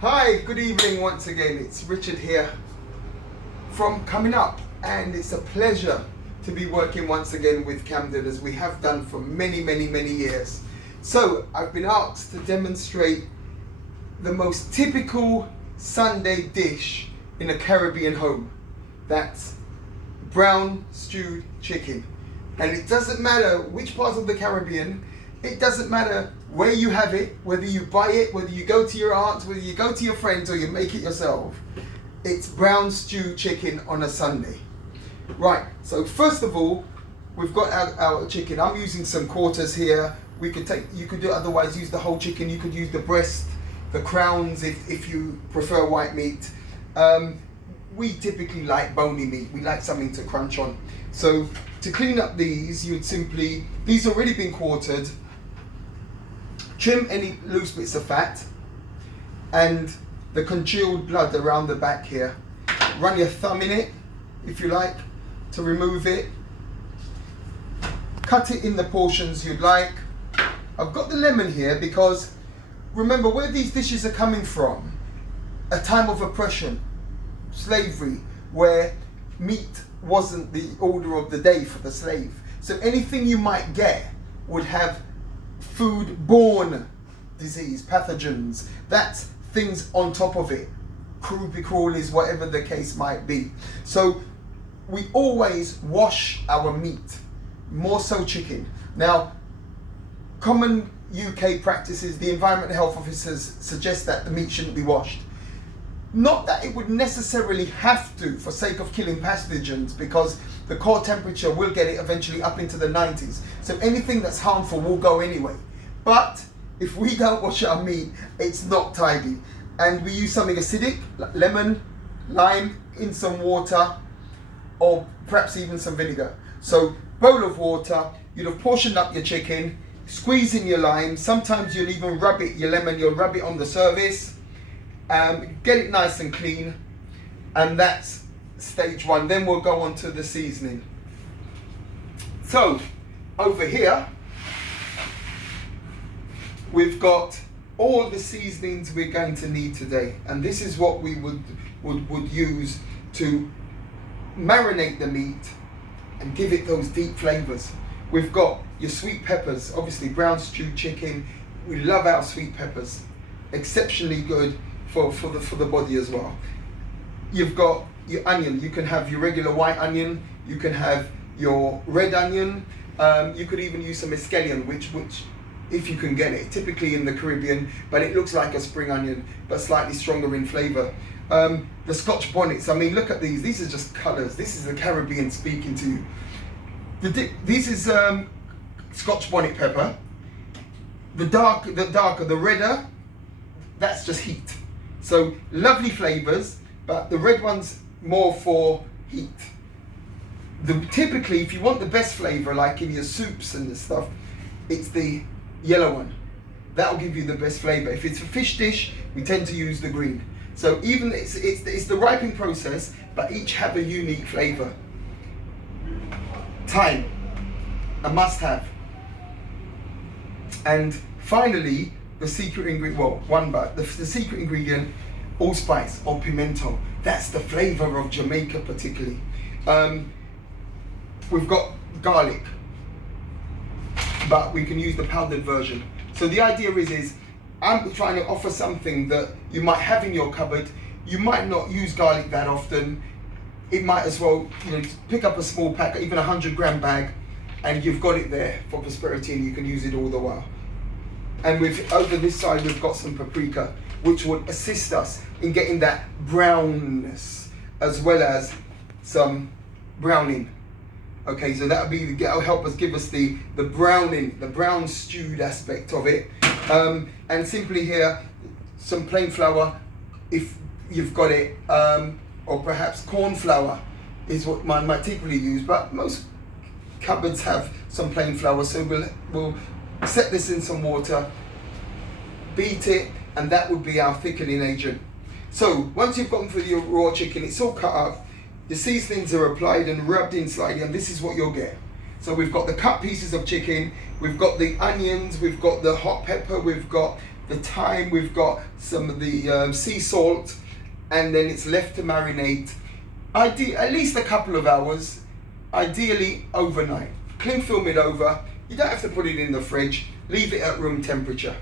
Hi, good evening once again. It's Richard here from Coming Up, and it's a pleasure to be working once again with Camden as we have done for many years. So I've been asked to demonstrate the most typical Sunday dish in a Caribbean home. That's brown stewed chicken. And it doesn't matter which part of the Caribbean, it doesn't matter where you have it, whether you buy it, whether you go to your aunt's, whether you go to your friends or you make it yourself. It's brown stewed chicken on a Sunday. Right, so first of all, we've got our chicken. I'm using some quarters here. You could do otherwise use the whole chicken. You could use the breast, the crowns if you prefer white meat. We typically like bony meat. We like something to crunch on. So to clean up these have already been quartered. Trim any loose bits of fat and the congealed blood around the back here. Run your thumb in it, if you like, to remove it. Cut it in the portions you'd like. I've got the lemon here because remember where these dishes are coming from, a time of oppression, slavery, where meat wasn't the order of the day for the slave. So anything you might get would have food-borne disease, pathogens. That's things on top of it, creepy crawlies, whatever the case might be. So we always wash our meat, more so chicken. Now, common UK practices, the environmental health officers suggest that the meat shouldn't be washed. Not that it would necessarily have to for sake of killing pathogens, because the core temperature will get it eventually up into the 90s. So anything that's harmful will go anyway. But if we don't wash our meat, it's not tidy. And we use something acidic, like lemon, lime, in some water, or perhaps even some vinegar. So bowl of water, you'd have portioned up your chicken, squeeze in your lime. Sometimes you'll even rub it, your lemon, you'll rub it on the surface. Get it nice and clean, and that's stage one. Then we'll go on to the seasoning. So over here we've got all the seasonings we're going to need today, and this is what we would use to marinate the meat and give it those deep flavors. We've got your sweet peppers, obviously brown stewed chicken. We love our sweet peppers, exceptionally good for the body as well. You've got your onion. You can have your regular white onion, you can have your red onion, you could even use some escallion, which if you can get it, typically in the Caribbean, but it looks like a spring onion but slightly stronger in flavor. The Scotch bonnets, I mean, look at these are just colors. This is the Caribbean speaking to you. This is Scotch bonnet pepper. The darker, the redder, that's just heat. So lovely flavors, but the red one's more for heat. Typically, if you want the best flavor, like in your soups and the stuff, it's the yellow one. That'll give you the best flavor. If it's a fish dish, we tend to use the green. So even it's the ripening process, but each have a unique flavor. Thyme, a must-have. And finally, the secret ingredient, the secret ingredient, allspice or pimento. That's the flavor of Jamaica particularly. We've got garlic, but we can use the powdered version. So the idea is I'm trying to offer something that you might have in your cupboard. You might not use garlic that often. It might as well, pick up a small pack, even 100-gram bag, and you've got it there for prosperity, and you can use it all the while. And over this side, we've got some paprika, which would assist us in getting that brownness, as well as some browning. Okay, so that'll help us give us the browning, the brown stewed aspect of it. And simply here, some plain flour, if you've got it, or perhaps corn flour is what mine might typically use, but most cupboards have some plain flour. So we'll set this in some water, beat it, and that would be our thickening agent. So once you've gone through your raw chicken, it's all cut up, the seasonings are applied and rubbed in slightly, and this is what you'll get. So we've got the cut pieces of chicken, we've got the onions, we've got the hot pepper, we've got the thyme, we've got some of the sea salt, and then it's left to marinate. At least a couple of hours, ideally overnight. Cling film it over. You don't have to put it in the fridge. Leave it at room temperature.